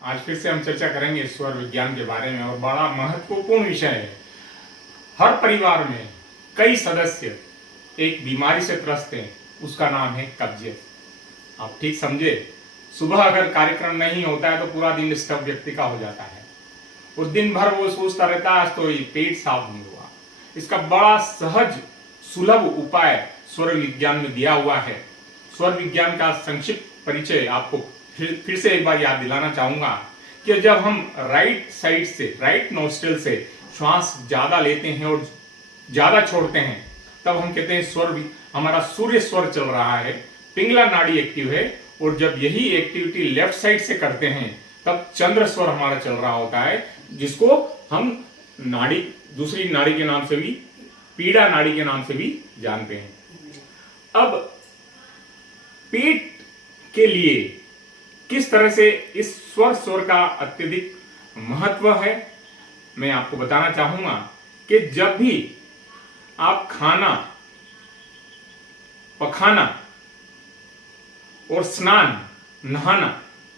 आज फिर से हम चर्चा करेंगे स्वर विज्ञान के बारे में और बड़ा महत्वपूर्ण विषय है। हर परिवार में कई सदस्य एक बीमारी से त्रस्त हैं, उसका नाम है कब्जियत। आप ठीक समझे। सुबह अगर कार्यक्रम नहीं होता है तो पूरा दिन डिस्टर्ब व्यक्ति का हो जाता है और दिन भर वो सोचता रहता है आज तो ये पेट साफ नहीं हुआ। इसका बड़ा सहज सुलभ उपाय स्वर विज्ञान में दिया हुआ है। स्वर विज्ञान का संक्षिप्त परिचय आपको फिर से एक बार याद दिलाना चाहूंगा कि जब हम राइट साइड से, राइट नोस्ट्रिल से श्वास ज्यादा लेते हैं और ज्यादा छोड़ते हैं तब हम कहते हैं स्वर, हमारा सूर्य स्वर चल रहा है, पिंगला नाड़ी एक्टिव है। और जब यही एक्टिविटी लेफ्ट साइड से करते हैं तब चंद्र स्वर हमारा चल रहा होता है, जिसको हम नाड़ी, दूसरी नाड़ी के नाम से भी, पीड़ा नाड़ी के नाम से भी जानते हैं। अब पेट के लिए किस तरह से इस स्वर का अत्यधिक महत्व है मैं आपको बताना चाहूंगा कि जब भी आप खाना, पखाना और स्नान, नहाना,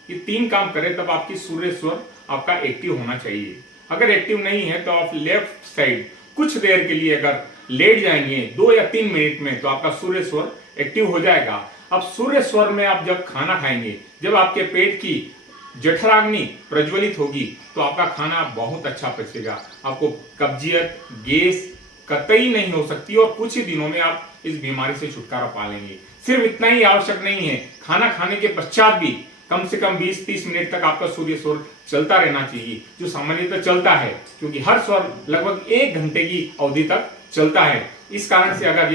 ये तीन काम करें तब आपकी सूर्य स्वर आपका एक्टिव होना चाहिए। अगर एक्टिव नहीं है तो आप लेफ्ट साइड कुछ देर के लिए अगर लेट जाएंगे 2 या 3 मिनट में तो आपका सूर्य स्वर एक्टिव हो जाएगा। अब सूर्य स्वर में आप जब खाना खाएंगे, जब आपके पेट की जठराग्नि प्रज्वलित होगी तो आपका खाना बहुत अच्छा पचेगा, आपको कब्जियत, गैस कतई नहीं हो सकती और कुछ ही दिनों में आप इस बीमारी से छुटकारा पा लेंगे। सिर्फ इतना ही आवश्यक नहीं है, खाना खाने के पश्चात भी कम से कम 20-30 मिनट तक आपका सूर्य स्वर चलता रहना चाहिए, जो सामान्यतः चलता है, क्योंकि हर स्वर लगभग 1 घंटे की अवधि तक चलता है। इस कारण से अगर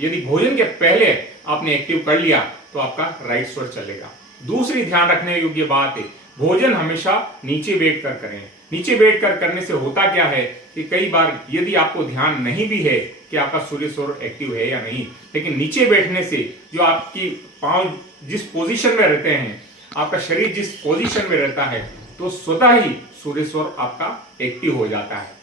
यदि भोजन के पहले आपने एक्टिव कर लिया तो आपका राइट स्वर चलेगा। दूसरी ध्यान रखने योग्य बात है, भोजन हमेशा नीचे बैठ कर करें। नीचे बैठ कर करने से होता क्या है कि कई बार यदि आपको ध्यान नहीं भी है कि आपका सूर्य स्वर एक्टिव है या नहीं, लेकिन नीचे बैठने से जो आपकी पांव जिस पोजीशन में रहते हैं, आपका शरीर जिस पोजीशन में रहता है, तो स्वतः ही सूर्य स्वर आपका एक्टिव हो जाता है।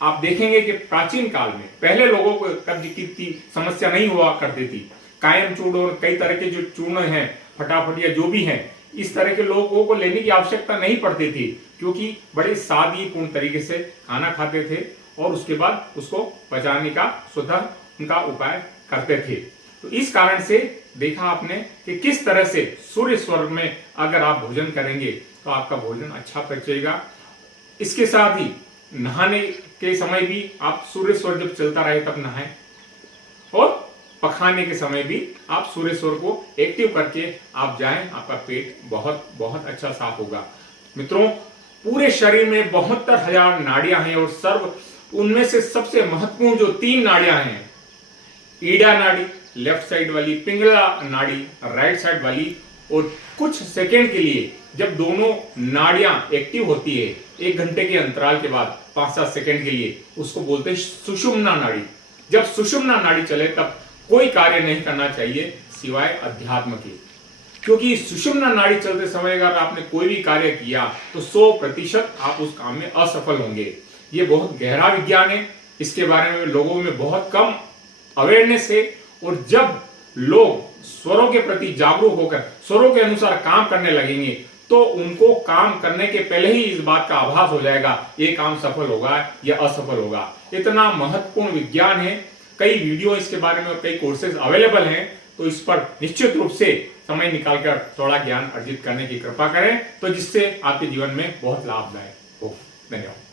आप देखेंगे कि प्राचीन काल में पहले लोगों को कब्ज की समस्या नहीं हुआ करती थी। कायम चूर्ण और कई तरह के जो चूर्ण हैं, फटाफट या जो भी हैं, इस तरह के लोगों को लेने की आवश्यकता नहीं पड़ती थी, क्योंकि बड़े सादगीपूर्ण तरीके से खाना खाते थे और उसके बाद उसको पचाने का स्वतः उनका उपाय करते थे। तो इस कारण से देखा आपने कि किस तरह से सूर्य स्वर में अगर आप भोजन करेंगे तो आपका भोजन अच्छा पचेगा। इसके साथ ही नहाने के समय भी आप सूर्य स्वर जब चलता रहे तब नहाएं और पखाने के समय भी आप सूर्य स्वर को एक्टिव करके आप जाएं, आपका पेट बहुत बहुत अच्छा साफ होगा। मित्रों, पूरे शरीर में 72,000 नाड़ियां हैं और उनमें से सबसे महत्वपूर्ण जो 3 नाड़ियां हैं, ईड़ा नाड़ी लेफ्ट साइड वाली, पिंगला नाड़ी राइट साइड वाली, और कुछ सेकेंड के लिए जब दोनों नाड़ियां एक्टिव होती है 1 घंटे के अंतराल के बाद 5-7 सेकेंड के लिए, उसको बोलते हैं सुषुम्ना नाड़ी। जब सुषुम्ना नाड़ी चले तब कोई कार्य नहीं करना चाहिए सिवाय अध्यात्म के, क्योंकि सुषुम्ना नाड़ी चलते समय अगर आपने कोई भी कार्य किया तो 100% आप उस काम में असफल होंगे। ये बहुत गहरा विज्ञान है, इसके बारे में लोगों में बहुत कम अवेयरनेस है। और जब लोग स्वरों के प्रति जागरूक होकर स्वरों के अनुसार काम करने लगेंगे तो उनको काम करने के पहले ही इस बात का आभास हो जाएगा ये काम सफल होगा या असफल होगा। इतना महत्वपूर्ण विज्ञान है। कई वीडियो इसके बारे में और कई कोर्सेज अवेलेबल हैं, तो इस पर निश्चित रूप से समय निकालकर थोड़ा ज्ञान अर्जित करने की कृपा करें, तो जिससे आपके जीवन में बहुत लाभदायक हो। धन्यवाद।